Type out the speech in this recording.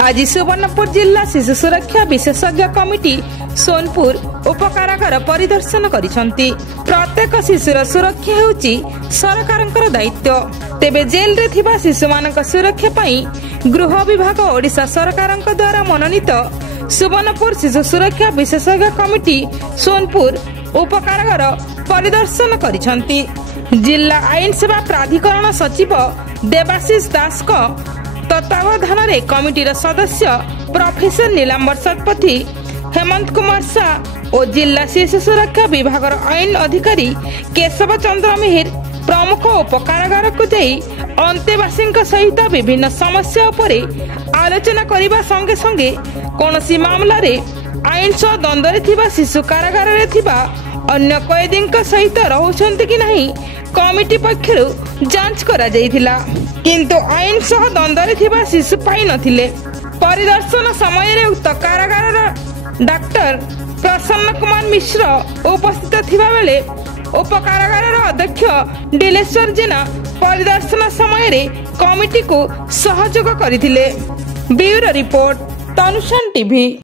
आज सुवर्णपुर जिला शिशु सुरक्षा विशेषज्ञ कमिटी सोनपुर उपकारागार परिदर्शन करिसंती। प्रत्येक शिशुर सुरक्षा हेउची सरकारंकर दायित्व। तेबे जेल रे थिबा शिशुमानक सुरक्षा पई गृह विभाग ओडिशा सरकारंक द्वारा मनोनीत सुवर्णपुर शिशु सुरक्षा विशेषज्ञ कमिटी सोनपुर उपकारागार परिदर्शन करिसंती। जिला आईन सेवा प्राधिकरण सचिव देवाशीष दास को तत्वावधान रे कमिटीर सदस्य प्रोफेसर नीलांबर शतपथी, हेमंत कुमार शाह और जिला शिशु सुरक्षा विभाग आईन अधिकारी केशव चंद्र मिहिर प्रमुख उपकारागार को जाई अंतेवासी सहित विभिन्न समस्या उपरे आलोचना करने संगे संगे कौनसी मामला रे आईन सह द्वंद्व थिबा शिशु कारागार रे थिबा अन्य कैदी सहित रहउछन्ति कि नहीं कमिटी पक्षरु जांच करा जाइथिला, किंतु आईन सह द्वंद्व थिबा शिशु पाई नथिले। परिदर्शन समय रे उक्त कारागार डाक्टर प्रसन्न कुमार मिश्र उपस्थित थिबा बेले उपकारागार अध्यक्ष डिलेश्वर जेना परिदर्शन समय रे कमिटी को सहयोग करथिले। ब्यूरो रिपोर्ट तनुषान टीवी।